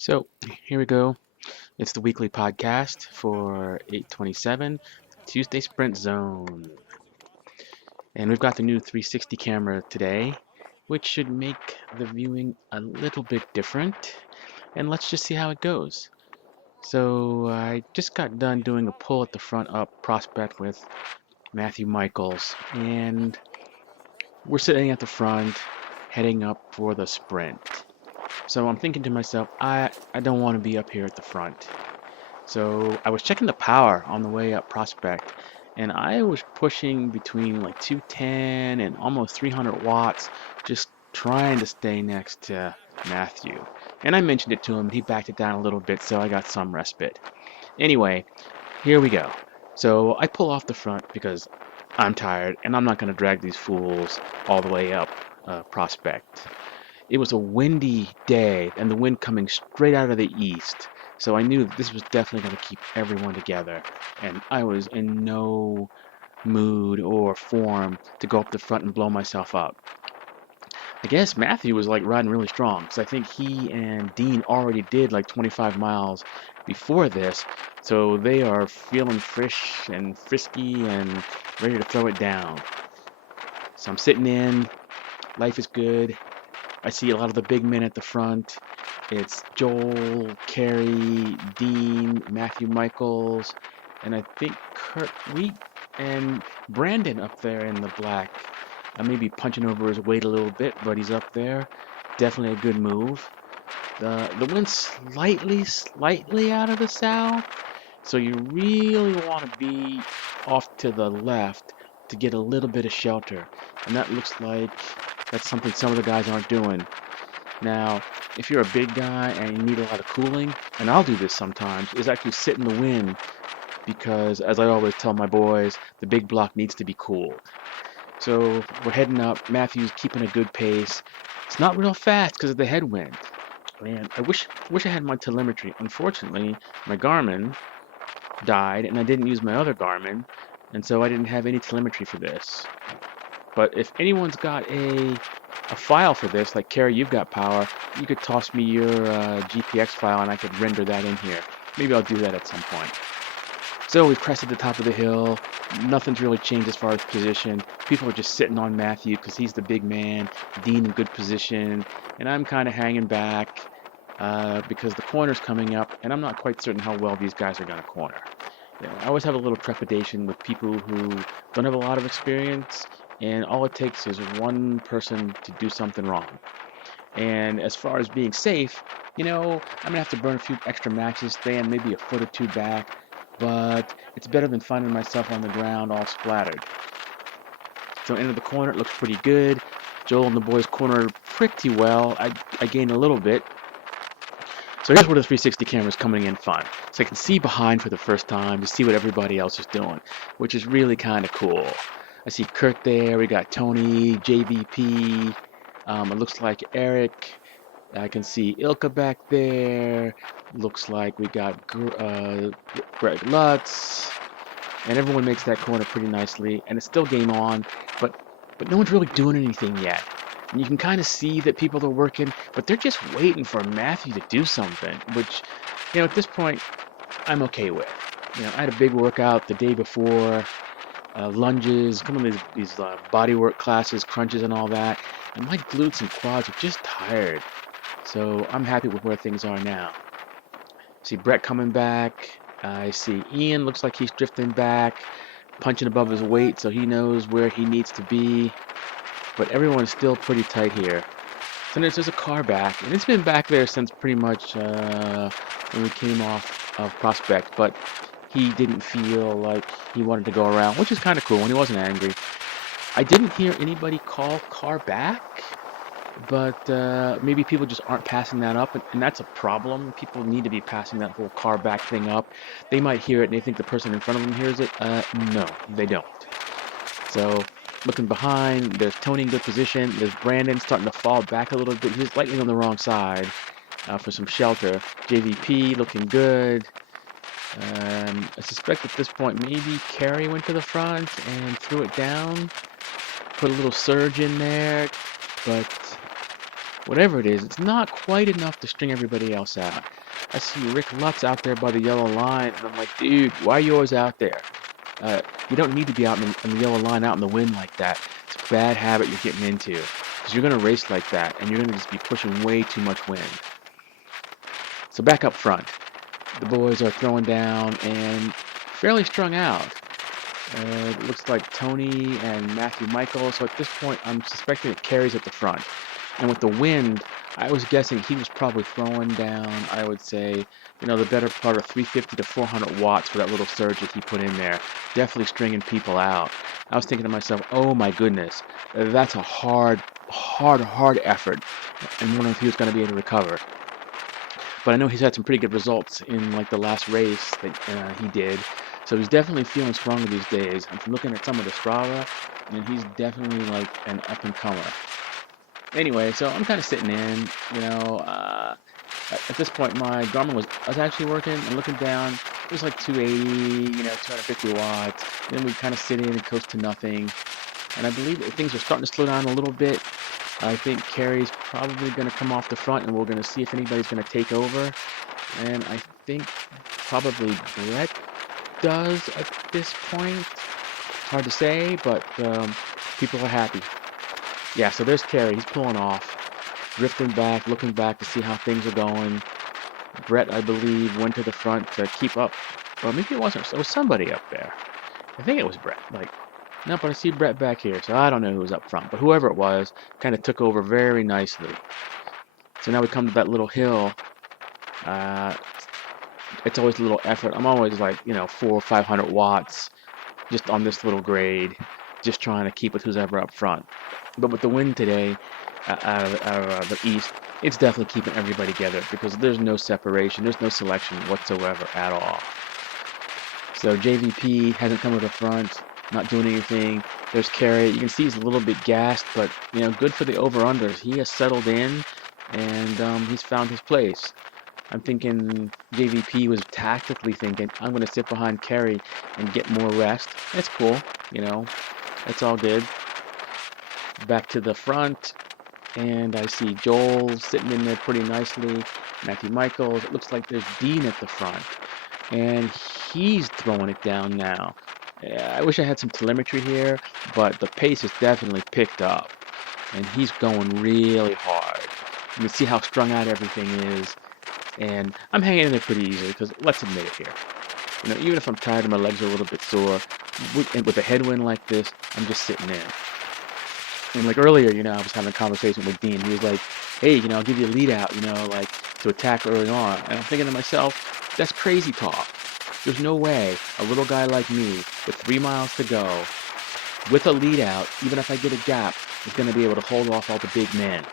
So here we go. It's the weekly podcast for 827 Tuesday Sprint Zone. And we've got the new 360 camera today, which should make the viewing a little bit different. And let's just see how it goes. So I just got done doing a pull at the front up prospect with Matthew Michaels. And we're sitting at the front, heading up for the sprint. So I'm thinking to myself, I don't want to be up here at the front. So I was checking the power on the way up Prospect, and I was pushing between like 210 and almost 300 watts, just trying to stay next to Matthew. And I mentioned it to him, and he backed it down a little bit, so I got some respite. Anyway, here we go. So I pull off the front because I'm tired, and I'm not going to drag these fools all the way up Prospect. It was a windy day and the wind coming straight out of the east. So I knew that this was definitely going to keep everyone together. And I was in no mood or form to go up the front and blow myself up. I guess Matthew was like riding really strong because I think he and Dean already did like 25 miles before this. So they are feeling fresh and frisky and ready to throw it down. So I'm sitting in, life is good. I see a lot of the big men at the front. It's Joel, Carey, Dean, Matthew Michaels, and I think Kurt Wheat and Brandon up there in the black. I may be punching over his weight a little bit, but he's up there. Definitely a good move. The wind's slightly out of the south, so you really want to be off to the left to get a little bit of shelter. And that looks like that's something some of the guys aren't doing. Now, if you're a big guy and you need a lot of cooling, and I'll do this sometimes, is actually sit in the wind because, as I always tell my boys, the big block needs to be cool. So we're heading up. Matthew's keeping a good pace. It's not real fast because of the headwind. Man, I wish I had my telemetry. Unfortunately, my Garmin died, and I didn't use my other Garmin, and so I didn't have any telemetry for this. But if anyone's got a file for this, like Carrie, you've got power, you could toss me your GPX file and I could render that in here. Maybe I'll do that at some point. So we've crested the top of the hill. Nothing's really changed as far as position. People are just sitting on Matthew because he's the big man. Dean in good position. And I'm kind of hanging back because the corner's coming up and I'm not quite certain how well these guys are going to corner. I always have a little trepidation with people who don't have a lot of experience, and all it takes is one person to do something wrong. And as far as being safe, I'm gonna have to burn a few extra matches, staying maybe a foot or two back, but it's better than finding myself on the ground all splattered. So into the corner, it looks pretty good. Joel and the boys cornered pretty well. I gained a little bit. So here's where the 360 camera is coming in fun. So I can see behind for the first time to see what everybody else is doing, which is really kind of cool. I see Kurt there. We got Tony, JVP. It looks like Eric. I can see Ilka back there. Looks like we got Greg Lutz. And everyone makes that corner pretty nicely. And it's still game on, but no one's really doing anything yet. And you can kind of see that people are working, but they're just waiting for Matthew to do something, which, at this point, I'm okay with. I had a big workout the day before, lunges, some of these body work classes, crunches and all that, and my glutes and quads are just tired. So I'm happy with where things are now. See Brett coming back. I see Ian, looks like he's drifting back, punching above his weight, so he knows where he needs to be. But everyone's still pretty tight here. So there's a car back, and it's been back there since pretty much when we came off of Prospect, but he didn't feel like he wanted to go around, which is kind of cool when he wasn't angry. I didn't hear anybody call car back, but maybe people just aren't passing that up, and that's a problem. People need to be passing that whole car back thing up. They might hear it and they think the person in front of them hears it. No, they don't. So looking behind, there's Tony in good position. There's Brandon starting to fall back a little bit. He's lightly on the wrong side for some shelter. JVP looking good. I suspect at this point maybe Carey went to the front and threw it down. Put a little surge in there, but whatever it is, it's not quite enough to string everybody else out. I see Rick Lutz out there by the yellow line, and I'm like, dude, why are you always out there? Uh, you don't need to be out in the yellow line out in the wind like that. It's a bad habit you're getting into because you're going to race like that, and you're going to just be pushing way too much wind. So back up front, the boys are throwing down and fairly strung out. It looks like Tony and Matthew Michael. So at this point, I'm suspecting it carries at the front. And with the wind, I was guessing he was probably throwing down, I would say, the better part of 350 to 400 watts for that little surge that he put in there. Definitely stringing people out. I was thinking to myself, oh my goodness, that's a hard effort. And wondering if he was going to be able to recover. But I know he's had some pretty good results in like the last race that he did. So he's definitely feeling stronger these days. I'm looking at some of the Strava, and he's definitely like an up and comer. Anyway, so I'm kind of sitting in, at this point my Garmin was actually working and looking down. It was like 280, 250 watts. And then we kind of sit in and coast to nothing. And I believe that things are starting to slow down a little bit. I think Kerry's probably going to come off the front, and we're going to see if anybody's going to take over. And I think probably Brett does at this point. Hard to say, but people are happy. Yeah, so there's Kerry. He's pulling off, drifting back, looking back to see how things are going. Brett, I believe, went to the front to keep up. Well, maybe it wasn't. It was somebody up there. I think it was Brett. No, but I see Brett back here, so I don't know who was up front. But whoever it was kind of took over very nicely. So now we come to that little hill. It's always a little effort. I'm always like, 400 or 500 watts just on this little grade, just trying to keep with who's ever up front. But with the wind today out of the east, it's definitely keeping everybody together because there's no separation, there's no selection whatsoever at all. So JVP hasn't come to the front, not doing anything. There's Kerry. You can see he's a little bit gassed, but good for the over-unders. He has settled in, and he's found his place. I'm thinking JVP was tactically thinking, I'm going to sit behind Kerry and get more rest. That's cool, that's all good. Back to the front, and I see Joel sitting in there pretty nicely. Matthew Michaels. It looks like there's Dean at the front, and he's throwing it down now. I wish I had some telemetry here, but the pace has definitely picked up, and he's going really hard. You can see how strung out everything is. And I'm hanging in there pretty easily because let's admit it here. Even if I'm tired and my legs are a little bit sore, with a headwind like this, I'm just sitting in. And like earlier, I was having a conversation with Dean. He was like, hey, I'll give you a lead out, to attack early on. And I'm thinking to myself, that's crazy talk. There's no way a little guy like me with 3 miles to go, with a lead out, even if I get a gap, is going to be able to hold off all the big men.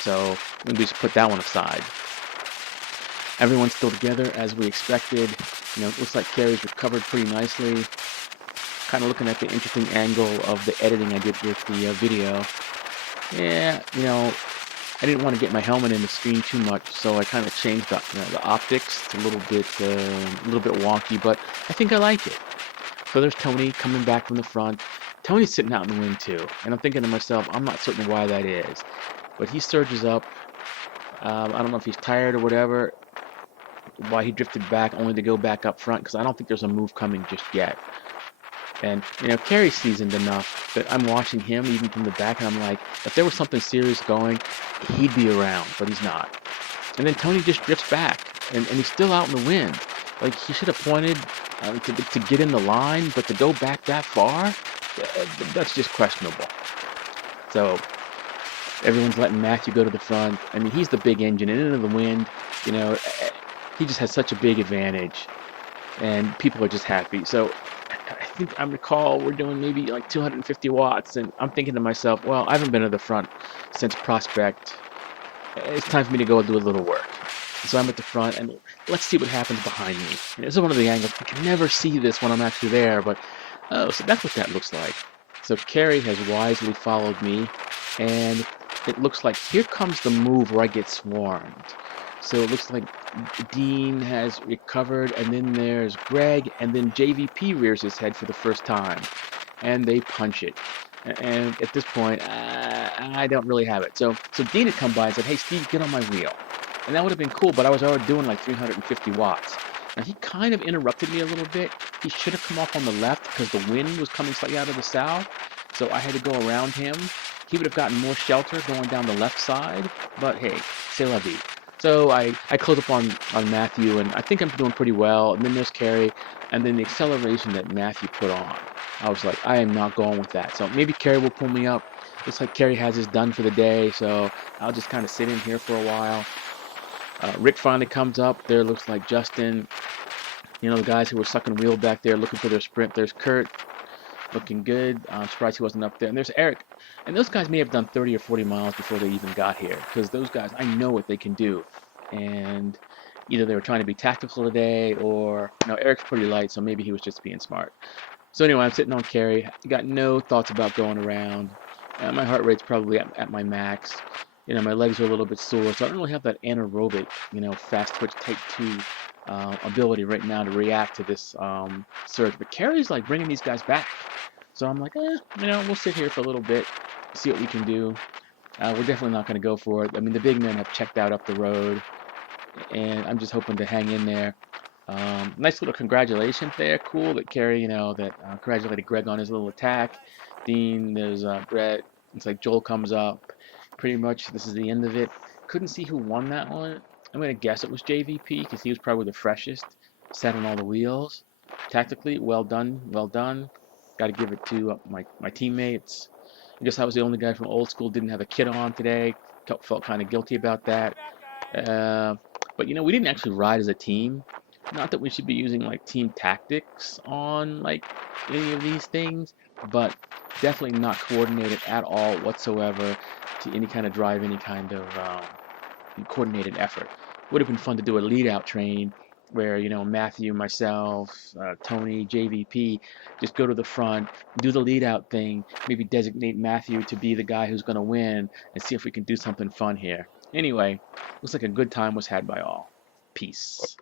So we just put that one aside. Everyone's still together as we expected. It looks like Kerry's recovered pretty nicely. Kind of looking at the interesting angle of the editing I did with the video. Yeah, I didn't want to get my helmet in the screen too much, so I kind of changed the optics. It's a little bit wonky, but I think I like it. So there's Tony coming back from the front. Tony's sitting out in the wind too, and I'm thinking to myself, I'm not certain why that is, but he surges up. I don't know if he's tired or whatever. Why he drifted back only to go back up front, because I don't think there's a move coming just yet. And Kerry's seasoned enough that I'm watching him even from the back, and I'm like, if there was something serious going, he'd be around, but he's not. And then Tony just drifts back, and he's still out in the wind. Like, he should have pointed to get in the line, but to go back that far, that's just questionable. So everyone's letting Matthew go to the front. I mean, he's the big engine, and into the wind, he just has such a big advantage, and people are just happy. So I think I recall we're doing maybe like 250 watts, and I'm thinking to myself, well, I haven't been to the front since Prospect. It's time for me to go and do a little work. So I'm at the front, and let's see what happens behind me. This is one of the angles. I can never see this when I'm actually there, but oh, so that's what that looks like. So Kerry has wisely followed me, and it looks like here comes the move where I get swarmed. So it looks like Dean has recovered, and then there's Greg, and then JVP rears his head for the first time, and they punch it. And at this point, I don't really have it. So Dean had come by and said, "Hey, Steve, get on my wheel," and that would have been cool. But I was already doing like 350 watts. Now he kind of interrupted me a little bit. He should have come off on the left because the wind was coming slightly out of the south. So I had to go around him. He would have gotten more shelter going down the left side. But hey, c'est la vie. So I close up on Matthew, and I think I'm doing pretty well. And then there's Carrie, and then the acceleration that Matthew put on. I was like, I am not going with that. So maybe Carrie will pull me up. Looks like Carrie has his done for the day, so I'll just kind of sit in here for a while. Rick finally comes up. There looks like Justin. You know, the guys who were sucking wheel back there looking for their sprint. There's Kurt looking good. I'm surprised he wasn't up there. And there's Eric. And those guys may have done 30 or 40 miles before they even got here, because those guys, I know what they can do. And either they were trying to be tactical today, or, Eric's pretty light, so maybe he was just being smart. So anyway, I'm sitting on carry. Got no thoughts about going around. My heart rate's probably at my max. My legs are a little bit sore, so I don't really have that anaerobic, fast twitch type 2 ability right now to react to this surge. But carry's like bringing these guys back. So I'm like, we'll sit here for a little bit, see what we can do. We're definitely not going to go for it. I mean, the big men have checked out up the road, and I'm just hoping to hang in there. Nice little congratulations there. Cool that Kerry, that congratulated Greg on his little attack. Dean, there's Brett. It's like Joel comes up. Pretty much this is the end of it. Couldn't see who won that one. I'm going to guess it was JVP because he was probably the freshest. Sat on all the wheels. Tactically, well done, well done. Got to give it to my teammates. I guess I was the only guy from old school didn't have a kit on today. Felt kind of guilty about that. Uh, but we didn't actually ride as a team. Not that we should be using like team tactics on like any of these things, but definitely not coordinated at all whatsoever to any kind of drive, any kind of coordinated effort. Would have been fun to do a lead out train where Matthew, myself, Tony, JVP just go to the front, do the lead out thing, maybe designate Matthew to be the guy who's going to win, and see if we can do something fun here. Anyway, looks like a good time was had by all. Peace.